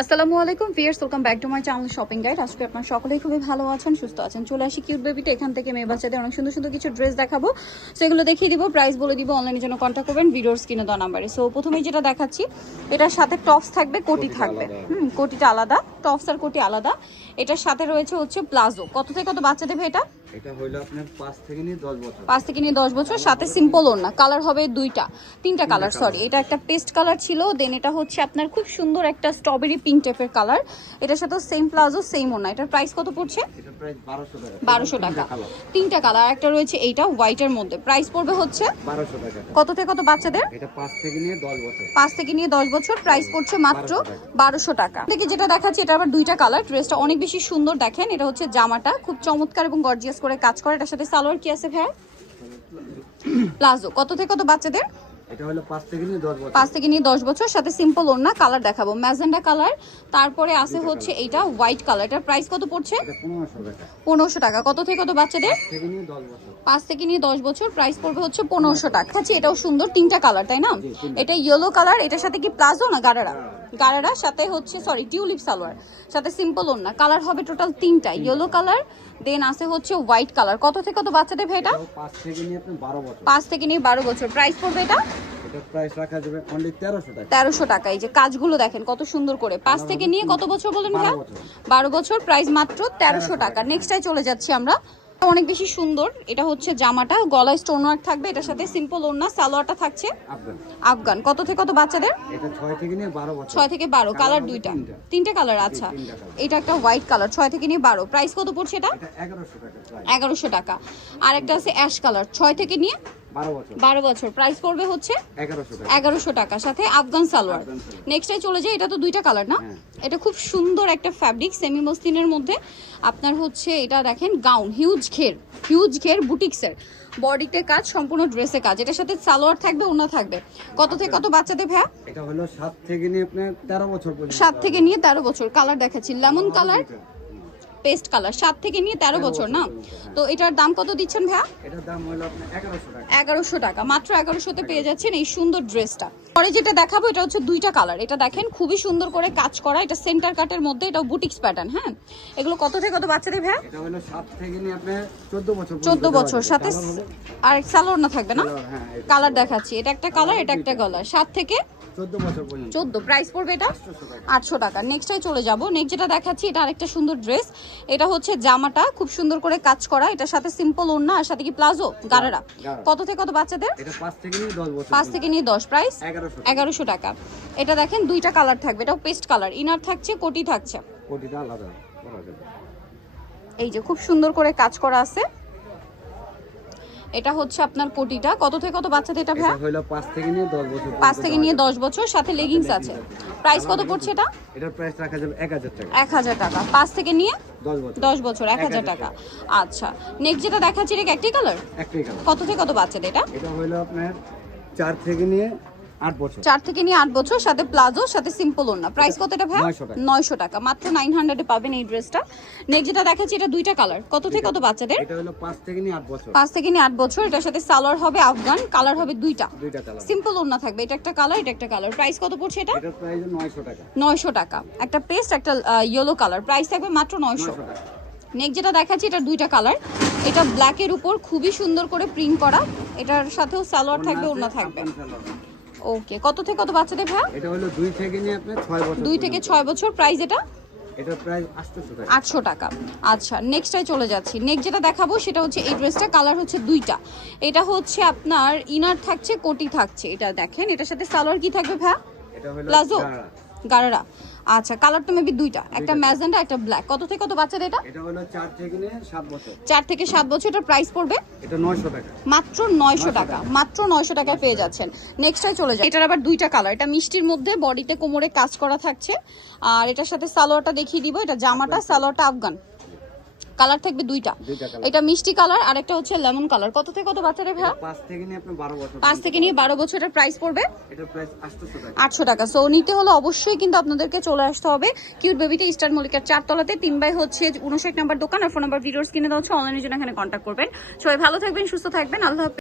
আসসালামু আলাইকুম viewers, welcome back to my channel shopping guide. আজকে আপনারা সকলেই খুবই ভালো আছেন, সুস্থ আছেন। চলে আসি কিউট বেবিতে। এখান থেকে মেয়ে বাচ্চাদের অনেক সুন্দর সুন্দর কিছু ড্রেস দেখাবো, সেগুলো দেখিয়ে দিব, প্রাইস বলে দিব। অনলাইনের জন্য কন্ট্যাক্ট করবেন ভিডিওর স্ক্রিনে দেওয়া নাম্বারে। সো প্রথমেই যেটা দেখাচ্ছি, এটার সাথে টপস থাকবে, কোটি থাকবে। কোটিটা আলাদা, টপস আর কোটি আলাদা। এটার সাথে রয়েছে হচ্ছে প্লাজো। কত থেকে কত বাচ্চা দেবে এটা? এটা হইলো আপনার 5 থেকে নিয়ে 10 বছর। 5 থেকে নিয়ে 10 বছর, সাথে সিম্পল ওড়না। কালার হবে তিনটা কালার, সরি। এটা একটা পেস্ট কালার ছিল, দেন এটা হচ্ছে আপনার খুব সুন্দর একটা স্ট্রবেরি পিঙ্ক টাইপের কালার। এটার সাথে সেম প্লাজো, সেম ওড়না। এটার প্রাইস কত পড়ছে? এটার প্রাইস 1200 টাকা। 1200 টাকা। তিনটা কালার, একটা রয়েছে এইটা হোয়াইটের মধ্যে। প্রাইস পড়বে হচ্ছে 1200 টাকা। কত থেকে কত বাচ্চাদের? এটা 5 থেকে নিয়ে 10 বছর। 5 থেকে নিয়ে 10 বছর, প্রাইস পড়ছে মাত্র 1200 টাকা। দেখি যেটা দেখাচ্ছি, এটা আবার দুইটা কালার। ড্রেসটা অনেক বেশি সুন্দর, দেখেন। এটা হচ্ছে জামাটা খুব চমৎকার এবং গর্জিয়াস করে কাজ করে। এটার সাথে সালোয়ার কি আছে ভাই? প্লাজো। কত থেকে কত বাচ্চাদের? এটা হলো 5 থেকে নিয়ে 10 বছর। 5 থেকে নিয়ে 10 বছর, সাথে সিম্পল ওড়না। কালার দেখাবো, ম্যাজেন্ডা কালার। তারপরে আছে হচ্ছে এইটা হোয়াইট কালার। এটার প্রাইস কত পড়ছে? এটা 1500 টাকা। 1500 টাকা। কত থেকে কত বাচ্চাদের? 5 থেকে নিয়ে 10 বছর। 5 থেকে নিয়ে 10 বছর, প্রাইস পড়বে হচ্ছে 1500 টাকা। আচ্ছা, এটাও সুন্দর, তিনটা কালার, তাই না? এটা ইয়েলো কালার। এটার সাথে কি প্লাজো না গারারা? গারারা, সাথে হচ্ছে সরি টিউলিপ সালোয়ার, সাথে সিম্পল ওড়না। কালার হবে টোটাল তিনটা, ইয়েলো কালার, দেন আছে হচ্ছে হোয়াইট কালার। কত থেকে কত বাচ্চাদের ভাই এটা? 5 থেকে নিয়ে আপনি 12 বছর। 5 থেকে নিয়ে 12 বছর, প্রাইস পড়বে এটা? এটা প্রাইস রাখা যাবে অনলি 1300 টাকা। 1300 টাকা। এই যে কাজগুলো দেখেন কত সুন্দর করে। 5 থেকে নিয়ে কত বছর বলেন ভাই? 12 বছর, প্রাইস মাত্র 1300 টাকা। নেক্সটটাই চলে যাচ্ছি আমরা। অনেক বেশি সুন্দর। এটা হচ্ছে জামাটা, গলায় স্টোন ওয়ার্ক থাকবে। এটার সাথে সিম্পল ওড়না, সালোয়ারটা থাকছে আফগান। কত থেকে কত বাচ্চাদের? এটা 6 থেকে নিয়ে 12 বছর। 6 থেকে 12, কালার দুইটা, তিনটা কালার। আচ্ছা, এটা একটা হোয়াইট কালার, 6 থেকে নিয়ে 12। প্রাইস কত পড়ছে এটা? এটা 1100 টাকা প্রাইস। 1100 টাকা। আর একটা আছে অ্যাশ কালার, 6 থেকে নিয়ে 12 বছর, প্রাইস পড়বে হচ্ছে 1100 টাকা। 1100 টাকা, সাথে আফগান সালোয়ার। নেক্সটে চলে যায়, এটা তো দুইটা কালার না? এটা খুব সুন্দর একটা ফ্যাব্রিক, সেমি মসলিনের মধ্যে। আপনার হচ্ছে এটা দেখেন গাউন, হিউজ ঘের বুটিক্সের। বডিতে কাজ, সম্পূর্ণ ড্রেসে কাজ। এটার সাথে সালোয়ার থাকবে, ওড়না থাকবে। কত থেকে কত বাচ্চাদের ভাইয়া? এটা হলো 7 থেকে নিয়ে আপনি 13 বছর পর্যন্ত। 7 থেকে নিয়ে 13 বছর। কালার দেখাচ্ছি, লেমন কালার, পেস্ট কালার। 7 থেকে নিয়ে 13 বছর না? তো এটার দাম কত দিচ্ছেন ভাইয়া? এটার দাম হলো আপনার 1100 টাকা। 1100 টাকা। মাত্র 1100-তে পেয়ে যাচ্ছেন এই সুন্দর ড্রেসটা। পরে যেটা দেখাবো, এটা হচ্ছে দুইটা কালার। এটা দেখেন খুবই সুন্দর করে কাজ করা। এটা সেন্টার কাটের মধ্যে, এটা বুটিক্স প্যাটার্ন। হ্যাঁ, এগুলো কত থেকে কত বাচ্চাদের ভাইয়া? এটা হলো 7 থেকে নিয়ে আপনি 14 বছর। 14 বছর, সাথে আর সালোয়ার না থাকবে না? কালার দেখাচ্ছি, এটা একটা কালার, এটা একটা কালার। 7 থেকে 14 বছর পর্যন্ত। 14, প্রাইস পড়বে এটা 800 টাকা। নেক্সটে চলে যাব। নেক্সট যেটা দেখাচ্ছি, এটা আরেকটা সুন্দর ড্রেস। এটা হচ্ছে জামাটা খুব সুন্দর করে কাজ করা। এটার সাথে সিম্পল ওড়না, আর সাথে কি প্লাজো, গারারা। কত থেকে কত বাচ্চাদের? এটা 5 থেকে নিয়ে 10 বছর। 5 থেকে নিয়ে 10, প্রাইস 1100 টাকা। এটা দেখেন দুইটা কালার থাকবে, এটাও পেস্ট কালার। ইনার থাকছে, কোটি থাকছে। কোটিটা আলাদা করা যাবে। এই যে খুব সুন্দর করে কাজ করা আছে। এটা হচ্ছে আপনার কোটিটা। কত থেকে কত বাচ্চাদের এটা ভাইয়া? এটা হলো 5 থেকে নিয়ে 10 বছর। 5 থেকে নিয়ে 10 বছর, সাথে লেগিংস আছে। প্রাইস কত পড়ছে এটা? এটার প্রাইস রাখা যাবে 1000 টাকা। 1000 টাকা। 5 থেকে নিয়ে 10 বছর। 10 বছর, 1000 টাকা। আচ্ছা, নেক্সট যেটা দেখাচ্ছি, এটা একটি কালার। একটাই কালার। কত থেকে কত বাচ্চাদের এটা? এটা হলো আপনার 4 থেকে নিয়ে 8 বছর। 4 থেকে নিয়ে 8 বছর, সাথে প্লাজো, সাথে সিম্পল ওড়না। প্রাইস কত এটা ভাইয়া? 900 টাকা। মাত্র 900-এ পাবেন এই ড্রেসটা। নেক্সট যেটা দেখাচ্ছি, এটা দুইটা কালার। কত থেকে কত বাচ্চাদের? এটা হলো 5 থেকে নিয়ে 8 বছর। 5 থেকে নিয়ে 8 বছর। এটার সাথে সালোয়ার হবে আফগান, কালার হবে দুইটা কালার। সিম্পল ওড়না থাকবে। এটা একটা কালার, এটা একটা কালার। প্রাইস কত পড়ছে এটা? এটার প্রাইস 900 টাকা। 900 টাকা। একটা পেস্ট, একটা ইয়েলো কালার। প্রাইস থাকবে মাত্র 900 টাকা। নেক্সট যেটা দেখাচ্ছি, এটা দুইটা কালার। এটা ব্ল্যাকের উপর খুবই সুন্দর করে প্রিন্ট করা। এটার সাথেও সালোয়ার থাকবে, ওড়না থাকবে। ওকে, কত থেকে কত বাচ্চাদের ভাইয়া? এটা হলো 2 থেকে নিয়ে আপনি 6 বছর। 2 থেকে 6 বছর। প্রাইস এটা এটার প্রাইস 800 টাকা। 800 টাকা। আচ্ছা, নেক্সটটাই চলে যাচ্ছি। নেক্সট যেটা দেখাবো, সেটা হচ্ছে এই ড্রেসটা। কালার হচ্ছে দুইটা। এটা হচ্ছে আপনার ইনার থাকছে, কোটি থাকছে। এটা দেখেন, এটার সাথে সালোয়ার কি থাকবে ভাইয়া? এটা হলো প্লাজো, গারারা। আচ্ছা, কালার তো মেবি দুইটা, একটা ম্যাজেন্ডা, একটা ব্ল্যাক। কত থেকে কত বাচ্চাদের এটা? এটা হলো 4 থেকে নিয়ে 7 বছর। 4 থেকে 7 বছর। এটার প্রাইস পড়বে এটা 900 টাকা। মাত্র 900 টাকা। মাত্র 900 টাকায় পেয়ে যাচ্ছেন। নেক্সটটাই চলে যায়। এটার আবার দুইটা কালার। এটা মিষ্টির মধ্যে, বডিতে কোমরে কাজ করা থাকছে। আর এটার সাথে সালোয়ারটা দেখিয়ে দিব। এটা জামাটা, সালোয়ারটা আফগান। কালার থাকবে দুইটা। এটা মিষ্টি কালার, আর একটা হচ্ছে লেমন কালার। কত থেকে কত বাচ্চাদের ভাইয়া? 5 থেকে নিয়ে আপনি 12 বছর। 5 থেকে নিয়ে 12 বছর। এটার প্রাইস পড়বে? এটার প্রাইস 800 টাকা। 800 টাকা। সো নিতে হলে অবশ্যই কিন্তু আপনাদেরকে চলে আসতে হবে কিউট বেবিতে, ইস্টার্ন মল্লিকার 4 তলাতে। 3 বাই হচ্ছে 59 নাম্বার দোকান। আর ফোন নাম্বার ভিডিওস কিনে দেওয়া হচ্ছে। অনলাইনের জন্য এখানে কন্ট্যাক্ট করবেন। সবাই ভালো থাকবেন, সুস্থ থাকবেন। আল্লাহ হাফেজ।